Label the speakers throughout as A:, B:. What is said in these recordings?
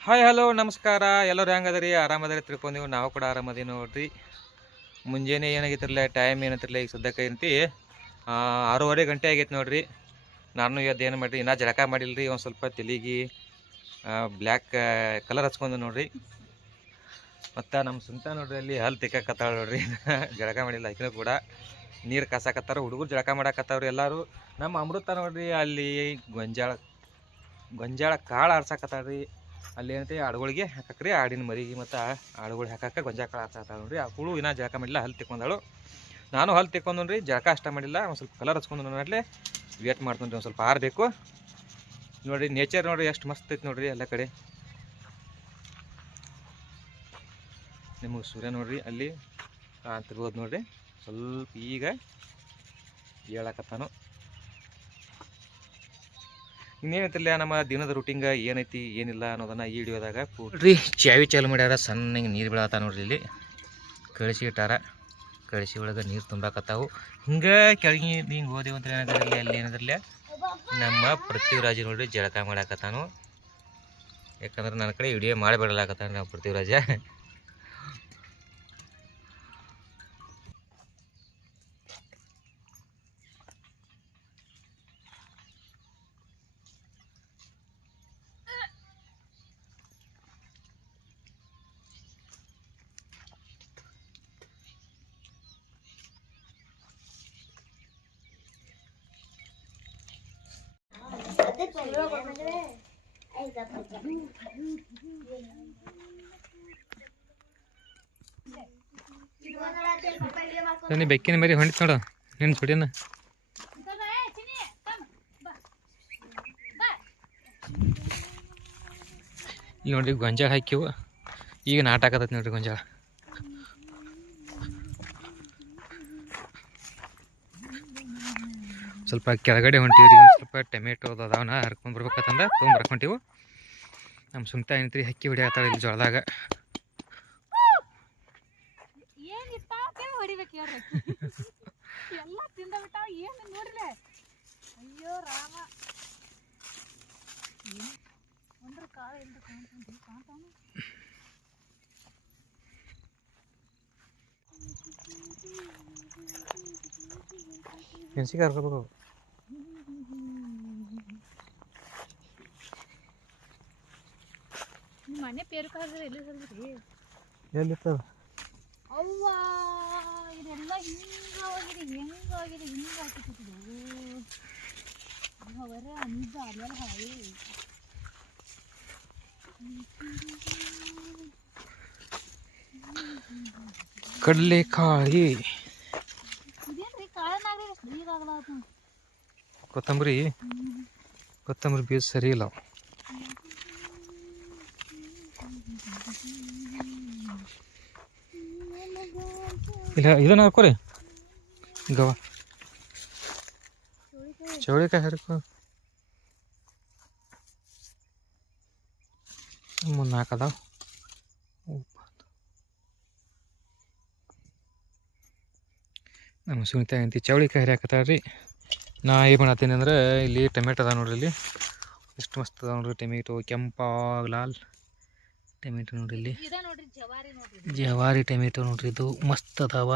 A: Hi hello ನಮಸ್ಕಾರ. ಎಲ್ಲರೂ ಹೆಂಗದರಿ? ಆರಾಮದರಿ ತಿಳ್ಕೊಂಡೀವಿ ನಾವು? ಕೂಡ ಆರಾಮದೀವಿ ನೋಡ್ರಿ. ಮುಂಜಾನೆ ಏನಾಗಿತ್ತಿರಲಿಲ್ಲ ಟೈಮ್ ಏನಂತಿರಲ್ಲ ಈಗ ಸದ್ಯಕ್ಕೆ ಏನಂತಿ? ಆರೂವರೆ ಗಂಟೆ ಆಗೈತೆ ನೋಡ್ರಿ. ನಾನು ಇವತ್ತು ಏನು ಮಾಡಿರಿ? ಇನ್ನೂ ಜಳಕ ಮಾಡಿಲ್ರಿ. ಒಂದು ಸ್ವಲ್ಪ ತಲೆಗೆ ಬ್ಲ್ಯಾಕ್ ಕಲರ್ ಹಚ್ಕೊಂಡು ನೋಡ್ರಿ. ಮತ್ತು ನಮ್ಮ ಸುಂತ ನೋಡ್ರಿ ಅಲ್ಲಿ ಹಲ್ಲು ತಿಕ್ಕಾಕತ್ತಾಳ ನೋಡ್ರಿ. ಜಳಕ ಮಾಡಿಲ್ಲ ಅದಕ್ಕೂ ಕೂಡ. ನೀರು ಕಸಾಕತ್ತಾರ, ಹುಡುಗರು ಜಳಕ ಮಾಡಾಕತ್ತಾವ್ರಿ ಎಲ್ಲರೂ. ನಮ್ಮ ಅಮೃತ ನೋಡ್ರಿ ಅಲ್ಲಿ ಗೊಂಜಾಳ ಗೊಂಜಾಳ ಕಾಳು ಆಡ್ಸಕತ್ತಾಳ್ರಿ ಅಲ್ಲಿ ಏನಂತೆ, ಆಡುಗಳಿಗೆ ಹಾಕಕ್ರಿ, ಆಡಿನ ಮರಿಗೆ ಮತ್ತು ಆಡುಗಳು ಹಾಕಕ್ಕೆ ಗೊಂಜಾಳ ಕಾಳು ಆಡ್ಸಕತ್ತಾಳ ನೋಡ್ರಿ. ಆ ಹುಳು ಇನ್ನೂ ಜಳಕ ಮಾಡಿಲ್ಲ ಹಲ್ಲು ತಿಕ್ಕೊಂಡಾಳು. ನಾನು ಹಲ್ಲು ತಿಕ್ಕೊಂಡ್ರಿ ಜಳಕ ಅಷ್ಟ ಮಾಡಿಲ್ಲ, ಒಂದು ಸ್ವಲ್ಪ ಕಲರ್ ಹಚ್ಕೊಂಡು ನೋಡ್ಲಿ ವೇಟ್ ಮಾಡ್ತೀನಿ ಒಂದು ಸ್ವಲ್ಪ ಆರಬೇಕು ನೋಡಿರಿ ನೇಚರ್ ನೋಡಿರಿ, ಎಷ್ಟು ಮಸ್ತ್ ಐತಿ ನೋಡ್ರಿ ಎಲ್ಲ ಕಡೆ. ನಿಮಗೆ ಸೂರ್ಯ ನೋಡಿರಿ, ಅಲ್ಲಿ ಕಾಣ್ತಿರ್ಬೋದು ನೋಡಿರಿ. ಸ್ವಲ್ಪ ಈಗ ಹೇಳಕತ್ತಾನು. ಇನ್ನೇನೈತಿಲ್ಲ ನಮ್ಮ ದಿನದ ರೂಟಿಂಗ ಏನೈತಿ, ಏನಿಲ್ಲ ಅನ್ನೋದನ್ನ ಈ ವಿಡಿಯೋದಾಗ ನೋಡ್ರಿ, ಚಾವಿ ಚಾಲು ಮಾಡ್ಯಾರ, ಸಣ್ಣಗೆ ನೀರು ಬೀಳತ್ತ ನೋಡ್ರಿ ಇಲ್ಲಿ. ಕಳಿಸಿ ಇಟ್ಟಾರ ಕಳಿಸಿ ಒಳಗೆ ನೀರು ತುಂಬಾಕತ್ತಾವು ಹಿಂಗೆ ಕೆಳಗೆ ಹಿಂಗೆ ಹೋದೆವು ಅಂತ ಏನಾದ್ರಲ್ಲಿ ಅಲ್ಲಿ ಏನಾದ್ರಲ್ಲ ನಮ್ಮ ಪೃಥ್ವಿರಾಜ ನೋಡ್ರಿ ಜಳಕ ಮಾಡಾಕತ್ತಾನು. ಯಾಕಂದ್ರೆ ನನ್ನ ಕಡೆ ವಿಡಿಯೋ ಮಾಡಿಬಿಡಲಾಕತ್ತಾನ ನಾವು ಪೃಥ್ವಿರಾಜ. ನೀ ಬೆಕ್ಕಿನ ಮರಿ ಹೊಂಟಿತ್ ನೋಡು ನಿನ್ನ ಸುಡಿನ. ಇಲ್ಲಿ ನೋಡ್ರಿ ಗೊಂಜಾಳ ಹಾಕಿವು. ಈಗ ನಾಟ ಆಗತೈತಿ ನೋಡ್ರಿ ಗೊಂಜಾಳ. ಸ್ವಲ್ಪ ಕೆಳಗಡೆ ಹೊಂಟಿವ್ರಿ ಒಂದು ಸ್ವಲ್ಪ ಟೊಮೆಟೊ ಅದಾವನ ಹರ್ಕೊಂಡ್ ಬರ್ಬೇಕಂತಂದ ತೊಗೊಂಬರಕ್ ಹೊಂಟಿವು ನಮ್ಮ ಸುಮ್ತ ಏನೈತ್ರಿ ಹಕ್ಕಿ ಹೊಡಿಯತ್ತಾಳ ಇಲ್ಲಿ ಜೋಳದಾಗ.
B: ಏನ್ ಇತ್ತಾಕೆ ಹೊಡಿಬೇಕು ಹೇಳ್ರಿ ಎಲ್ಲ ತಿಂದ ಬಿಟ್ಟಾವ ಏನ್ ನೋಡ್ರಿ ಅಯ್ಯೋ ರಾಮ ಏನ್ ಒಂದ್ರ ಕಾಳ ಎಲ್ರು ಕಾಣ್ತಾನ್ರಿ ಕಾಣ್ತಾನ
A: ಮೆಣಸಿಗೆ ಹರ್ಕೋಬೇಕು
B: ನಿಮ್ಮ ಮನೆ ಪೇರು ಕಾದ್ರೆ ಎಲ್ಲಿ ಸಲ್ರಿ?
A: ಎಲ್ಲಿರ್ತದ?
B: ಅವ್ವ ಇದೆಲ್ಲ ಹಿಂಗಾಗಿದೆ ಹೆಂಗಾಗಿದೆ ಹಿಂಗ ಹಾಕಿಟ್ಟಿದ್ದು ಅವರ ಅಂದ ಅಲ್ಲ ಹಾಯಿ. ಕಾಳನಾಗ್ರಿ ಈಗಾಗಲ್ಲ
A: ಕೊತ್ತಂಬರಿ. ಕೊತ್ತಂಬರಿ ಬೀಜ ಸರಿ ಇಲ್ಲ ಅವು. ಇಲ್ಲ, ಇದನ್ನ ಹಾಕೋರಿ. ಗವ ಚೌಳಿಕಾಯಿ ಹರ್ಕೊ. ಮುಂದೆ ನಾಲ್ಕು ಅದಾವ. ನಮ್ಮ ಸುನಿತಾ ಅಂತಿ ಚೌಳಿಕಾಯಿ ಹರಿಯಾಕತ್ತಾಳ್ರಿ. ನಾ ಏನು ಮಾಡತ್ತೀನಿ ಅಂದ್ರೆ ಇಲ್ಲಿ ಟೊಮೆಟೊ ಅದಾವ ನೋಡ್ರಿ ಇಲ್ಲಿ. ಎಷ್ಟು ಮಸ್ತ್ ಅದಾವ ನೋಡ್ರಿ ಟೊಮೆಟೊ ಕೆಂಪ ಲಾಲ್. ಟೊಮೆಟೊ ನೋಡ್ರಿ ಇಲ್ಲಿ.
B: ಜವಾರಿ
A: ಟೊಮೆಟೊ ನೋಡ್ರಿ ಇದು. ಮಸ್ತ್ ಅದಾವ.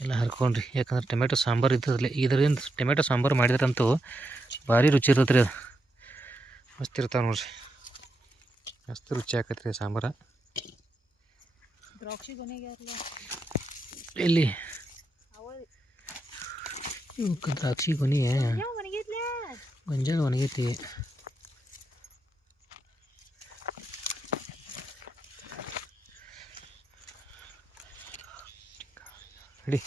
A: ಎಲ್ಲ ಹರ್ಕೊಂಡ್ರಿ. ಯಾಕಂದ್ರೆ ಟೊಮೆಟೊ ಸಾಂಬಾರು ಇದ್ದದ್ರಲ್ಲಿ. ಇದರಿಂದ ಟೊಮೆಟೊ ಸಾಂಬಾರು ಮಾಡಿದ್ರಂತೂ ಭಾರಿ ರುಚಿ ಇರತ್ರಿ ರೀ ಅದು. ಮಸ್ತ್ ಇರ್ತಾವೆ ನೋಡ್ರಿ. ಮಸ್ತ್ ರುಚಿ ಆಕೈತೆ ಸಾಂಬಾರ. ಎಲ್ಲಿ? ಇವಕ್ಕೆ ದ್ರಾಕ್ಷಿ
B: ಗೊನೆ
A: ಗೊಂಜಾಳ ಒಣಗೈತಿ ಹಿಡಿ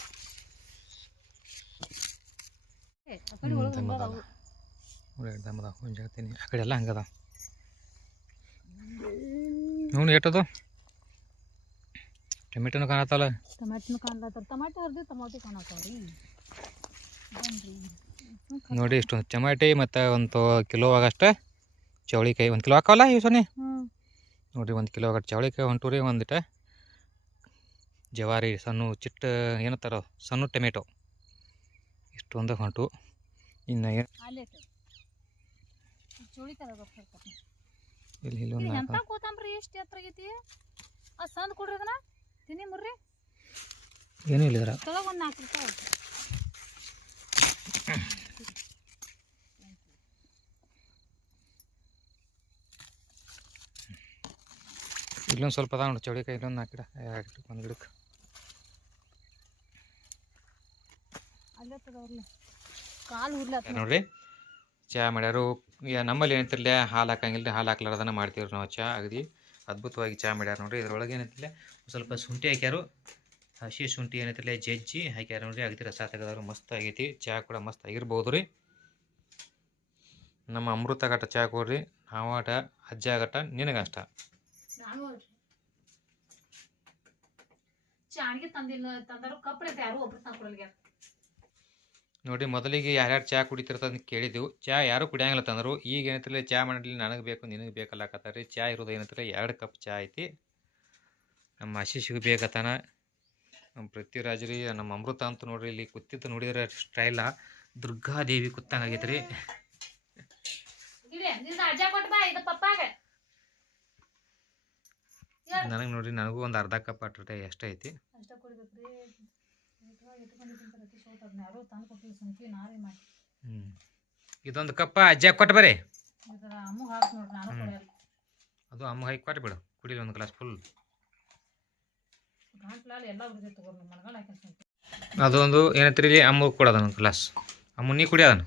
B: ಆ ಕಡೆ
A: ಆ ಎಲ್ಲ ಹಂಗದ. ನೋಡು ಏಟದು ಟೊಮೆಟೊನು ಕಾಣತ್ತಲ್ಲ?
B: ಟಮಾಟಿನ ಕಾಣ್ಲತ್ತಾರ. ಟಮಾಟೊ ಹರಿದು ಟಮಾಟಿ ಕಾಣತ್ತಾವ್ರಿ.
A: ನೋಡಿ ಇಷ್ಟು ಟಮಾಟಿ ಮತ್ತು ಒಂದು ಕಿಲೋ ಆಗಷ್ಟ ಚೌಳಿಕಾಯಿ. ಒಂದು ಕಿಲೋ ಹಾಕವಲ್ಲ ಈ ಸೊನ್ನೆ? ನೋಡಿರಿ ಒಂದು ಕಿಲೋ ಆಗಟ್ಟು ಚೌಳಿಕಾಯಿ ಹೊಂಟು ರೀ ಒಂದಿಟ. ಜವಾರಿ ಸಣ್ಣ ಚಿಟ್ಟ ಏನತ್ತಾರ ಸಣ್ಣ ಟೊಮೆಟೊ. ಇಷ್ಟೊಂದು ಹೊಂಟು ಇನ್ನು ಇಲ್ಲಿ ಇಲ್ಲಿ ಒಂದು
B: ಕೂತಂಬ್ರಿ ಇಷ್ಟು ಎತ್ತರ ಆಗೈತಿ? ಅದು ಸಂದ್ ಕೊಡ್ರಿ ಅದನ್ನ. ತಿನ್ನಿ ಮುರ್ರಿ.
A: ಏನೂ ಇಲ್ಲ ಇದ್ರ
B: ತಗೋ ಒಂದು ನಾಲ್ಕು ರೂಪಾಯಿ
A: ಇಲ್ಲೊಂದು ಸ್ವಲ್ಪ ಅದಾವ ನೋಡಿ ಚೌಳಿಕಾಯಿ ಇಲ್ಲೊಂದು ನಾಲ್ಕು ಗಿಡ. ಒಂದು ಗಿಡಕ್ಕೆ
B: ಅಲ್ಲೇ ತಗೋರ್ಲಿ ಕಾಲು ಹುರ್ಲತ್ತ
A: ನೋಡ್ರಿ ಚಹಾ ಮಾಡ್ಯಾರು. ನಮ್ಮಲ್ಲಿ ಏನಂತಿರ್ಲಿ ಹಾಲು ಹಾಕಂಗಿಲ್ಲ ಹಾಲು ಹಾಕ್ಲಾರ್ದನ ಮಾಡ್ತೀವಿ ನಾವು ಚಹಾ ಅಗದಿ ಅದ್ಭುತವಾಗಿ ಚಹಾ ಮಾಡ್ಯಾರ ನೋಡ್ರಿ. ಇದ್ರೊಳಗೆ ಏನಂತಿಲ್ಲ ಸ್ವಲ್ಪ ಶುಂಠಿ ಹಾಕ್ಯಾರು. ಹಸಿ ಶುಂಠಿ ಏನೈತಿಲ್ಲ ಜಜ್ಜಿ ಹಾಕ್ಯಾರ ನೋಡ್ರಿ. ಅಗದಿ ರಸ ತೆಗೆದವ್ರು ಮಸ್ತ್ ಆಗೈತಿ. ಚಹಾ ಕೂಡ ಮಸ್ತ್ ಆಗಿರ್ಬೋದು ರೀ ನಮ್ಮ ಅಮೃತ ಘಟ ಚಹಾ ಕೊಡ್ರಿ. ನಾವಾಟ ಅಜ್ಜ ಘಟ ನಿನಗಷ್ಟ
B: ನಾನು ಚಾಣಿಗೆ ತಂದಿಲ್ಲ ತಂದರು ಕಪ್ಪಡೆ ಯಾರು ಒಬ್ರು ತಂದ್ಕೊಡಲ್ಗ್ಯಾರ
A: ನೋಡಿ ಮೊದಲಿಗೆ ಯಾರ್ಯಾರು ಚಹಾ ಕುಡಿತಿರ್ತ ಅಂತ ಕೇಳಿದೆವು. ಚಹಾ ಯಾರು ಕುಡಿಯಂಗಿಲ್ಲ ತಂದರು. ಈಗ ಏನಂತಿಲ್ಲ ಚಹಾ ಮಾಡಲಿ ನನಗೆ ಬೇಕು ನಿನಗೆ ಬೇಕಲ್ಲ ರೀ ಚಹಾ ಇರೋದು ಏನಂತಿಲ್ಲ ಎರಡು ಕಪ್ ಚಹಾ ಐತಿ. ನಮ್ಮ ಆಶೀಶಿಗೆ ಬೇಕತ್ತಾನ ನಮ್ಮ ಪೃಥ್ವಿರಾಜ್ ರೀ ನಮ್ಮ ಅಮೃತ ಅಂತ ನೋಡ್ರಿ ಇಲ್ಲಿ ಕೂತಿದ್ದು ನೋಡಿದ್ರೆ ಸ್ಟೈಲ ದುರ್ಗಾದೇವಿ ಕೂತಂಗೆ ಆಗೈತೆ ರೀ ನನಗೆ ನೋಡ್ರಿ ನನಗೂ ಒಂದು ಅರ್ಧ ಕಪ್ ಅಟ್ರತೆ ಎಷ್ಟೈತಿ ಇದೊಂದು ಕಪ್ಪ ಅಜ್ಜ ಕೊಟ್ಟು ಬರ್ರಿ. ಅದು ಅಮ್ಮ ಹಾಕಿ ಕೊಟ್ಟು ಬಿಡು. ಕುಡಿಲಿ ಒಂದು ಗ್ಲಾಸ್ ಫುಲ್ ಅದೊಂದು ಏನತ್ರಿ ಇಲ್ಲಿ? ಅಮ್ಮ ಕೊಡೋದ ಒಂದು ಗ್ಲಾಸ್. ಅಮ್ಮ ನೀ ಕುಡಿಯೋದನು.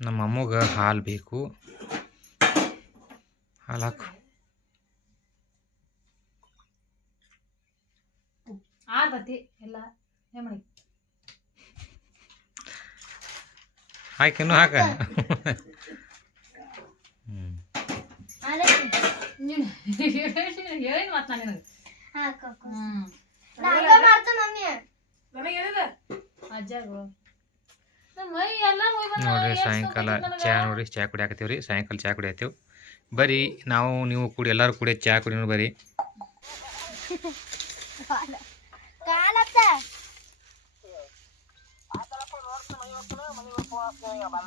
A: ನಮ್ಮ ಅಮ್ಮಗ ಹಾಲು ಬೇಕು. ಹಾಲು ಹಾಕು.
B: ಬತ್ತಿ ಎಲ್ಲ ಮಾಡಿ?
A: ಹಾಕಿನ್ನು ಹಾಕ.
B: ಹೇಳಿ ಮಾತು ನಾನು ನಿನಗೆ.
A: ನೋಡ್ರಿ
B: ಏನ್
A: ಸಾಯಂಕಾಲ ಚಾ ನೋಡ್ರಿ ಚಾ ಕುಡಿಯಾಕತ್ತೀವಿ ರೀ ಸಾಯಂಕಾಲ ಚಹಾ ಕುಡಿಯತ್ತೀವಿ ಬರ್ರಿ ನಾವು ನೀವು ಕುಡಿ ಎಲ್ಲರೂ ಕುಡಿಯೋ ಚಹಾ ಕುಡಿಯೋಣ ಬರ್ರಿ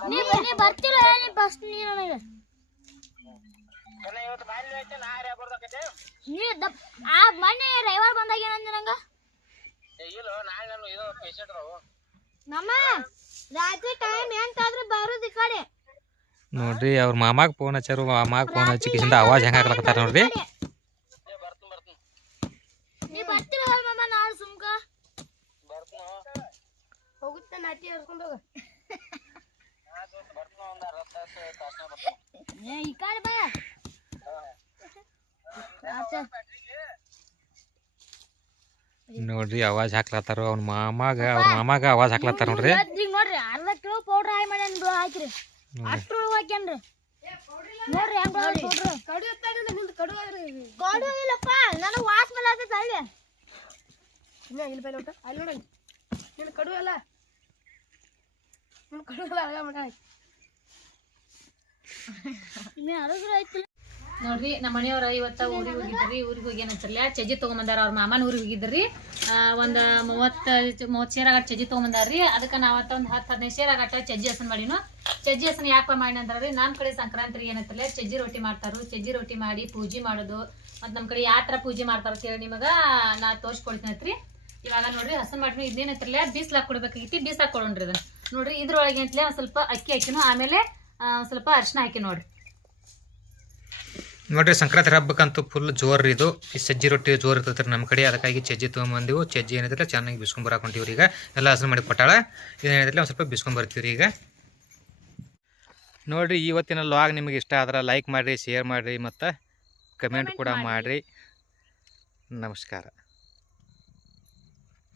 C: ನೀ ನೀ ಬರ್ತಿಲ್ಲ ನೀ ಫಸ್ಟ್ ನೀ ನನಗೆ. ನೀ ದಪ್ ಆ ಮೊನ್ನೆ ರವಿವಾರ ಬಂದಾಗ ಏನಂದ ನಂಗ? ನಮ್ಮ ರಾತ್ರಿ ಟೈಮ್ ಎಂಟಾದ್ರೆ ಬರೋದು ಈ ಕಡೆ.
A: ನೋಡ್ರಿ ಅವ್ರ ಮಾಮಾಗ ಫೋನ್ ಹಚ್ಚಾರು ಮಾಮಾಗ ಫೋನ್ ಹಚ್ಚಿ ಕಿಸಿಂದ ಅವಾಜ್ ಹೆಂಗೆ ಹಾಕ್ಲಕತ್ತಾರ ನೋಡ್ರಿ.
C: ನೀ ಬರ್ತಿಲ್ಲ ಮಾಮ ನಾಳೆ ಸುಮ್ಕ. ನಾಟಿ ಹರ್ಕೊಂಡು ಹೋಗ ಏ ಈ ಬಾ.
A: ನೋಡ್ರಿ ಅವಾಜ್ ಹಾಕ್ಲತ್ತಾರ ಅವ್ನ ಮಾಮಾಗ ಅವ್ರ ಮಾಮಾಗ ಅವಾಜ್ ಹಾಕ್ಲತ್ತಾರ ನೋಡ್ರಿ.
C: ನೋಡ್ರಿ ಅರ್ಧ ಕಿಲೋ ಪೌಡರ್ ಹಾಯ್ ಮಾಡ್ಯಾನ ಹಾಕಿರಿ. ಅಷ್ಟು ಹಾಕ್ಯಾನ್ರಿ. ನೋಡ್ರಿ ಹೆಂಗ್ ಕಡು ಇಲ್ಲಪ್ಪ ನನಗೆ ವಾಸ್ ಮೇಲೆ ಆಗ್ತೈತೆ ಅಲ್ಲಿ.
D: ಇಲ್ಲಿ ಬೈಲ ಊಟ. ಅಲ್ಲಿ ನೋಡಿ ನೀನು ಕಡು ಅಲ್ಲ ನೀನು ಕಡು ಅಲ್ಲ ಅಲ್ಲ ಮಾಡ
C: ಇನ್ನು ಅರಗ್ರು ಐತಿ
B: ನೋಡ್ರಿ ನಮ್ಮ ಮನೆಯವ್ರ ಇವತ್ತ ಊರಿಗೆ ಹೋಗಿದ್ರಿ. ಊರಿಗೆ ಹೋಗಿ ಏನಂತಾರಲ್ಲ ಚಜ್ಜಿ ತಗೊಂಬಂದಾರ ಅವ್ರ ಮಾಮನ ಊರಿಗೆ ಹೋಗಿದ್ರಿ. ಆ, ಒಂದ್ ಮೂವತ್ತ ಮೂವತ್ತು ಸೇರ್ ಆಗಟ್ಟ ಚಜ್ಜಿ ತಗೊಂಬಂದಾರ್ರಿ. ಅದಕ್ಕೆ ನಾವತ್ತ ಒಂದ್ ಹತ್ತು ಹದಿನೈದು ಸೇರ್ ಆಗಟ್ಟ ಚಜ್ಜಿ ಹಸನ್ ಮಾಡಿನು. ಚಜ್ಜಿ ಹಸನ್ ಯಾಕೆ ಮಾಡಿ ಅಂದ್ರಿ ನಮ್ಮ ಕಡೆ ಸಂಕ್ರಾಂತಿ ಏನಂತಾರಲ್ಲ ಚಜ್ಜಿ ರೊಟ್ಟಿ ಮಾಡ್ತಾರು. ಚಜ್ಜಿ ರೊಟ್ಟಿ ಮಾಡಿ ಪೂಜೆ ಮಾಡೋದು. ಮತ್ತು ನಮ್ಮ ಕಡೆ ಯಾವ ಥರ ಪೂಜೆ ಮಾಡ್ತಾರ ಅಂತೇಳಿ ನಿಮಗೆ ನಾ ತೋರಿಸ್ಕೊಡ್ತೀನಿ ಇವಾಗ ನೋಡ್ರಿ ಹಸನ್ ಮಾಡ್ರಿ ಇದೇನಂತಾರಲ್ಲ ಬೀಸ್ಲಾಕ್ ಕೊಡ್ಬೇಕಾಗಿತ್ತು ಬೀಸಾಕ್ ಕೊಡೋಣ್ರಿ ಇದನ್ನ. ನೋಡ್ರಿ ಇದ್ರೊಳಗೆ ಅಂತಲೇ ಒಂದು ಸ್ವಲ್ಪ ಅಕ್ಕಿ ಹಾಕಿನೂ ಆಮೇಲೆ ಸ್ವಲ್ಪ ಅರಿಶಿನ ಹಾಕಿ ನೋಡ್ರಿ.
A: ನೋಡ್ರಿ ಸಂಕ್ರಾಂತಿ ಹಬ್ಬಕ್ಕಂತೂ ಫುಲ್ ಜೋರ್ ಇದು. ಈ ಸಜ್ಜಿ ರೊಟ್ಟಿ ಜೋರ್ ಇರ್ತೈತ್ರಿ ನಮ್ಮ ಕಡೆ. ಅದಕ್ಕಾಗಿ ಚಜ್ಜಿ ತೊಗೊಂಬಂದಿವು. ಚಜ್ಜಿ ಏನಿದ್ರೆ ಚೆನ್ನಾಗಿ ಬಿಸ್ಕೊಂಬರ್ ಹೊಂಟೀವ್ರಿ ಈಗ. ಎಲ್ಲ ಹಸನ ಮಾಡಿ ಕೊಟ್ಟಾಳ. ಇದೇನಿದ್ರೆ ಒಂದು ಸ್ವಲ್ಪ ಬಿಸ್ಕೊಂಬರ್ತೀವ್ರಿ ಈಗ. ನೋಡ್ರಿ ಇವತ್ತಿನ ಲಾಗ್ ನಿಮಗೆ ಇಷ್ಟ ಆದ್ರೆ ಲೈಕ್ ಮಾಡಿರಿ ಶೇರ್ ಮಾಡಿರಿ ಮತ್ತು ಕಮೆಂಟ್ ಕೂಡ ಮಾಡಿರಿ. ನಮಸ್ಕಾರ.